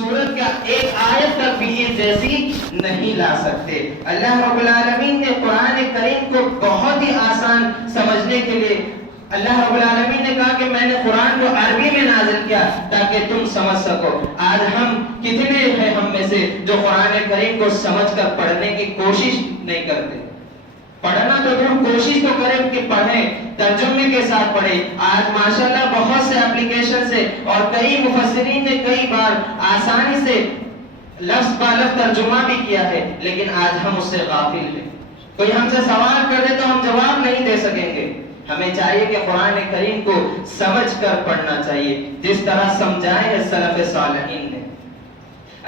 سورت کا ایک آیت تک بھی اس جیسی نہیں لا سکتے۔ اللہ رب العالمین نے قرآن کریم کو بہت ہی آسان سمجھنے کے لیے اللہ رب العالمین نے کہا کہ میں نے قرآن کو عربی میں نازل کیا تاکہ تم سمجھ سکو۔ آج ہم کتنے ہیں ہم میں سے جو قرآن کریم کو سمجھ کر پڑھنے کی کوشش نہیں کرتے؟ پڑھنا تو دور، کوشش تو کریں کہ پڑھیں، ترجمے کے ساتھ پڑھیں۔ آج ماشاءاللہ بہت سے اپلیکیشن سے اور کئی مفسرین نے کئی بار آسانی سے لفظ با لفظ ترجمہ بھی کیا ہے، لیکن آج ہم اس سے غافل ہیں۔ کوئی ہم سے سوال کرے تو ہم جواب نہیں دے سکیں گے۔ ہمیں چاہیے کہ قرآن کریم کو سمجھ کر پڑھنا چاہیے جس طرح سمجھائے ہیں سلف صالحین نے۔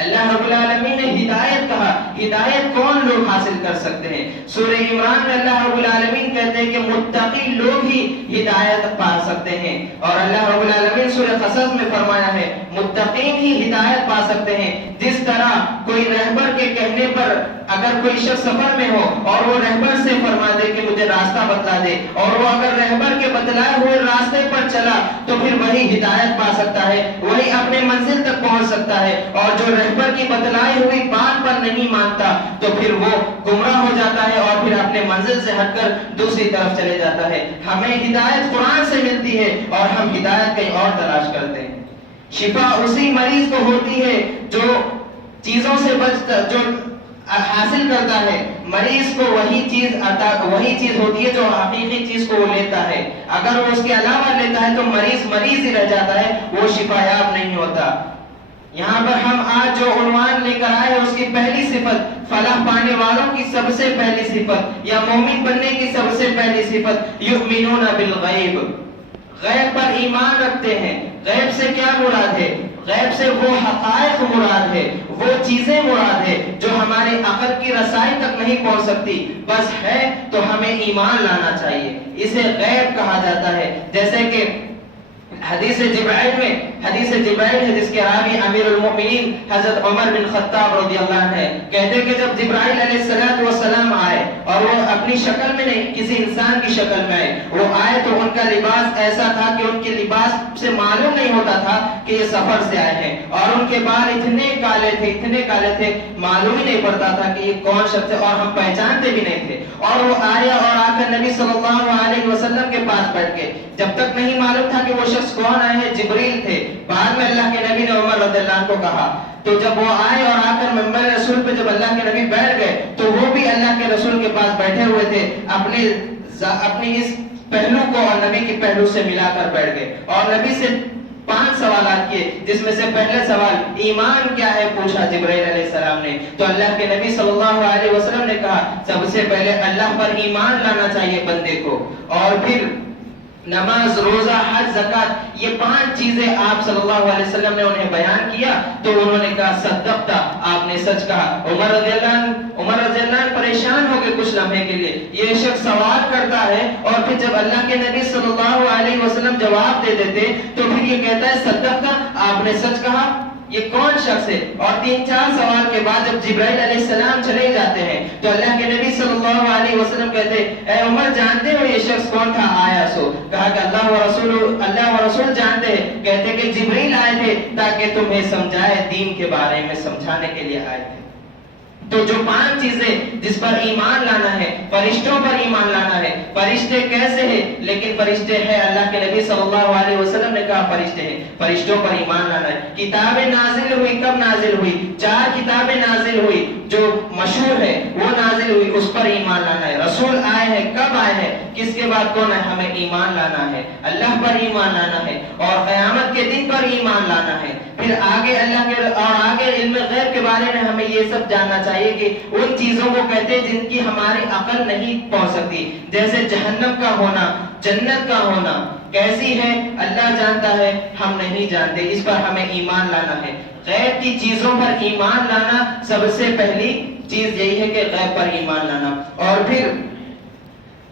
اللہ رب العالمین نے ہدایت کہا، ہدایت کون لوگ حاصل کر سکتے ہیں؟ سورہ عمران میں اللہ رب العالمین کہتے ہیں کہ متقی لوگ ہی ہدایت پا سکتے ہیں، اور اللہ رب العالمین سورہ قصص میں فرمایا ہے متقین ہی ہدایت پا سکتے ہیں۔ جس طرح کوئی رہبر کے کہنے پر اگر کوئی شخص سفر میں ہو اور وہ رہبر سے فرما دے کہ مجھے راستہ بتلا دے، اور وہ اگر رہبر کے بتلائے ہوئے راستے پر چلا تو پھر وہی ہدایت پا سکتا ہے، وہی اپنے منزل تک پہنچ سکتا ہے۔ اور جو رہبر کی بتلائی ہوئی بات پر نہیں مانتا تو پھر وہ گمراہ ہو جاتا ہے اور پھر اپنے منزل سے ہٹ کر دوسری طرف چلے جاتا ہے۔ ہمیں ہدایت قرآن سے ملتی ہے اور ہم ہدایت کہیں اور تلاش کرتے ہیں۔ شفا اسی مریض کو ہوتی ہے جو چیزوں سے جو حاصل کرتا ہے، مریض کو وہی چیز ہوتی ہے جو حقیقی چیز کو وہ لیتا ہے۔ اگر وہ اس کے علاوہ لیتا ہے تو مریض ہی رہ جاتا ہے، وہ شفا یاب نہیں ہوتا۔ یہاں پر ہم آج جو عنوان لے کر آئے اس کی پہلی صفت، فلاح پانے والوں کی سب سے پہلی صفت یا مومن بننے کی سب سے پہلی صفت، یؤمنون بالغیب، غیب پر ایمان رکھتے ہیں۔ غیب سے کیا مراد ہے؟ غیب سے وہ حقائق مراد ہے، وہ چیزیں مراد ہے جو ہمارے عقل کی رسائی تک نہیں پہنچ سکتی، بس ہے تو ہمیں ایمان لانا چاہیے، اسے غیب کہا جاتا ہے۔ جیسے کہ حدیث جبرائیل ہے جس کے راوی امیر المؤمنین حضرت عمر بن خطاب رضی اللہ عنہ ہے، کہتے کہ جب جبرائیل علیہ السلام آئے اور وہ اپنی شکل میں نہیں کسی انسان کی شکل میں آئے، وہ آئے تو ان کا لباس ایسا تھا کہ ان کے لباس سے معلوم نہیں ہوتا تھا کہ یہ سفر سے آئے ہیں، اور ان کے بال اتنے کالے تھے معلوم ہی نہیں پڑتا تھا کہ یہ کون شخص ہے، اور ہم پہچانتے بھی نہیں تھے۔ اور وہ آئے اور آ کر نبی صلی اللہ علیہ وسلم کے پاس بیٹھ گئے، جب تک نہیں معلوم تھا کہ وہ شخص کون آئے ہیں، جبریل تھے۔ بعد میں اللہ کے نبی نے عمر رضی اللہ عنہ کو کہا، تو جب وہ آئے اور آ کر منبر رسول پہ جب اللہ کے نبی بیٹھ گئے تو وہ بھی اللہ کے رسول کے پاس بیٹھے ہوئے تھے، اپنی اس پہلو کو اور نبی کے پہلو سے ملا کر بیٹھ گئے، اور نبی سے 5 سوالات کیے، جس میں سے پہلے سوال ایمان کیا ہے پوچھا جبرائیل علیہ السلام نے، تو اللہ کے نبی صلی اللہ علیہ وسلم نے کہا سب سے پہلے اللہ پر ایمان لانا چاہیے بندے کو، اور پھر نماز، روزہ، حج، زکات، یہ 5 چیزیں آپ صلی اللہ علیہ وسلم نے انہیں بیان کیا تو انہوں نے کہا صدقتا، آپ نے سچ کہا۔ عمر رضی اللہ عنہ پریشان ہو گئے کچھ لمحے کے لیے، یہ شخص سوال کرتا ہے اور پھر جب اللہ کے نبی صلی اللہ علیہ وسلم جواب دے دیتے تو پھر یہ کہتا ہے صدقتا، آپ نے سچ کہا، یہ کون شخص ہے؟ اور 3-4 سوال کے بعد جب جبرائیل علیہ السلام چلے جاتے ہیں تو اللہ کے نبی صلی اللہ علیہ وسلم کہتے ہیں اے عمر جانتے ہو یہ شخص کون تھا آیا سو؟ کہا کہ اللہ و رسول جانتے ہیں۔ کہتے کہ جبرائیل آئے تھے تاکہ تمہیں سمجھائے، دین کے بارے میں سمجھانے کے لیے آئے تھے۔ تو جو 5 چیزیں جس پر ایمان لانا ہے، فرشتوں پر ایمان لانا ہے۔ فرشتے کیسے ہیں؟ لیکن فرشتے ہیں، اللہ کے نبی صلی اللہ علیہ وسلم نے کہا فرشتے ہیں، فرشتوں پر ایمان لانا ہے۔ کتابیں نازل ہوئی، کب نازل ہوئی؟ 4 کتابیں نازل ہوئی جو مشہور ہے، وہ نازل ہوئی، اس پر ایمان لانا ہے۔ رسول آئے ہیں، کب آئے ہیں، کس کے بعد کون ہے، ہمیں ایمان لانا ہے، اللہ پر ایمان لانا ہے، اور قیامت کے دن پر ایمان لانا ہے۔ پھر آگے آگے علم غیب کے بارے میں ہمیں یہ سب جاننا چاہیے کہ ان چیزوں کو کہتے ہیں جن کی ہماری عقل نہیں پہنچ سکتی، جیسے جہنم کا ہونا، جنت کا ہونا کیسی ہے اللہ جانتا ہے، ہم نہیں جانتے، اس پر ہمیں ایمان لانا ہے۔ غیب کی چیزوں پر ایمان لانا سب سے پہلی چیز یہی ہے کہ غیب پر ایمان لانا۔ اور پھر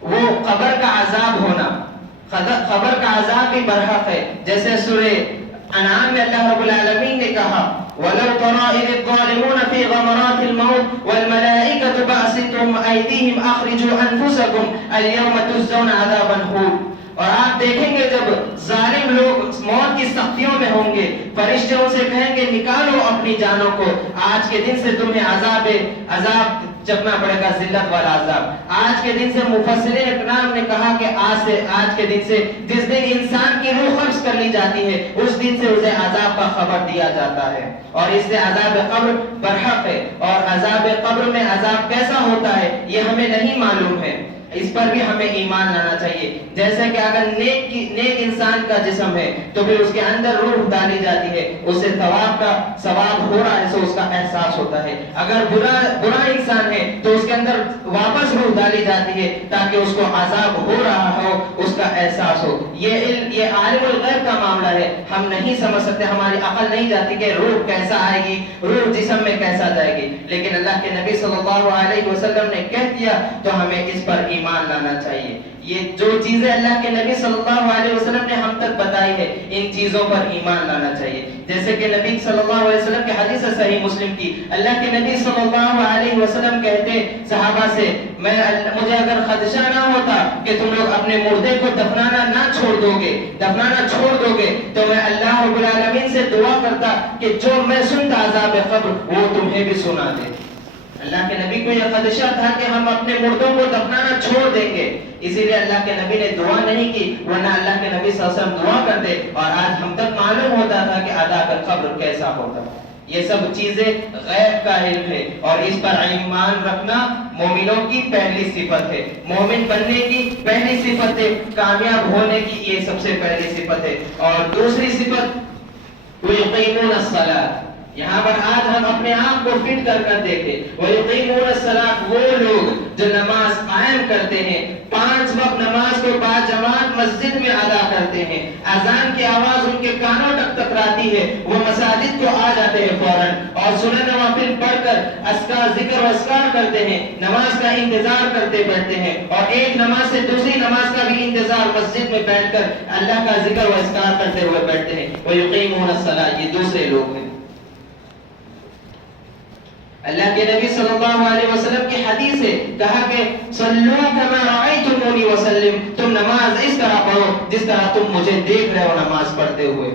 وہ قبر کا عذاب ہونا، قبر کا عذاب بھی برحق ہے، جیسے سورہ انعام میں اللہ رب العالمین نے کہا وَلَوْ تَرَىٰ إِذِ الظَّالِمُونَ فِي غَمَرَاتِ الْمَوْتِ وَالْمَلَائِكَةُ بَاسِطُو أَيْدِيهِمْ أَخْرِجُوا أَنفُسَكُمْ الْيَوْمَ تُجْزَوْنَ عَذَابَ الْهُونِ۔ اور آپ دیکھیں گے جب ظالم لوگ موت کی سختیوں میں ہوں گے، فرشتے ان سے کہیں گے نکالو اپنی جانوں کو، آج کے دن سے تمہیں عذاب چکنا پڑے گا، ذلت والا عذاب۔ آج کے دن سے مفسرین اکرام نے کہا کہ آج کے دن سے جس دن انسان کی روح قبض کر لی جاتی ہے، اس دن سے اسے عذاب کا خبر دیا جاتا ہے، اور اس سے عذاب قبر برحق ہے، اور عذاب قبر میں عذاب کیسا ہوتا ہے یہ ہمیں نہیں معلوم ہے، اس پر بھی ہمیں ایمان لانا چاہیے۔ جیسے کہ اگر نیک انسان کا جسم ہے تو پھر اس کے اندر روح ڈالی جاتی ہے، اسے ثواب ہو رہا ہے سو اس کا احساس ہوتا ہے۔ اگر برا انسان ہے تو اس کے اندر واپس روح ڈالی جاتی ہے تاکہ اس کو عذاب ہو رہا ہو، اس کا احساس ہو۔ یہ عالم الغیب کا معاملہ ہے، ہم نہیں سمجھ سکتے، ہماری عقل نہیں جاتی کہ روح کیسا آئے گی، روح جسم میں کیسا جائے گی، لیکن اللہ کے نبی صلی اللہ علیہ وسلم نے کہہ دیا تو ہمیں اس پر ایمان لانا چاہیے۔ یہ جو چیزیں اللہ کے نبی صلی اللہ علیہ وسلم نے ہم تک بتائی ہے، ان چیزوں پر ایمان لانا چاہیے۔ جیسے کہ نبی صلی اللہ علیہ وسلم کی حدیث ہے صحیح مسلم کی، اللہ کے نبی صلی اللہ علیہ وسلم کہتے صحابہ سے، مجھے اگر خدشہ نہ ہوتا کہ تم لوگ اپنے مردے کو دفنانا چھوڑ دو گے تو میں اللہ رب العالمین سے دعا کرتا کہ جو میں سنتا عذاب قبر وہ تمہیں بھی سنا دے۔ اللہ کے نبی کو یہ خدشہ تھا کہ ہم اپنے مردوں کو دفنانا چھوڑ دیں گے، اسی لیے اللہ کے نبی نے دعا نہیں کی، ورنہ اللہ کے نبی صلی اللہ علیہ وسلم دعا کرتے اور آج ہم تک معلوم ہوتا تھا کہ عذاب قبر کیسا ہوگا۔ یہ سب چیزیں غیب کا علم ہے، اور اس پر ایمان رکھنا مومنوں کی پہلی صفت ہے، مومن بننے کی پہلی صفت ہے، کامیاب ہونے کی یہ سب سے پہلی صفت ہے۔ اور دوسری صفت وَيُقِيمُونَ الصَّلَاةَ، یہاں پر آج ہم اپنے آپ کو فٹ کر دیکھیں، وَيُقِيمُونَ الصَّلَاةَ، وہ لوگ جو نماز قائم کرتے ہیں، 5 وقت نماز کو باجماعت مسجد میں ادا کرتے ہیں، اذان کی آواز ان کے کانوں تک ٹکراتی ہے، وہ مساجد کو آ جاتے ہیں فوراً، اور سنن نوافل پڑھ کر ذکر و اذکار کرتے ہیں، نماز کا انتظار کرتے بیٹھتے ہیں، اور ایک نماز سے دوسری نماز کا بھی انتظار مسجد میں بیٹھ کر اللہ کا ذکر و اذکار کرتے ہوئے بیٹھتے ہیں۔ وَيُقِيمُونَ الصَّلَاةَ، یہ دوسرے لوگ ہیں۔ اللہ کے نبی صلی اللہ علیہ وسلم کی حدیث ہے، کہا کہ صلوا کما رأیتمونی وسلم، تم نماز اس طرح پڑھو جس طرح تم مجھے دیکھ رہے ہو نماز پڑھتے ہوئے۔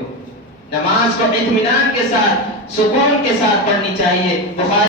نماز کو اطمینان کے ساتھ، سکون کے ساتھ پڑھنی چاہیے۔ بخاری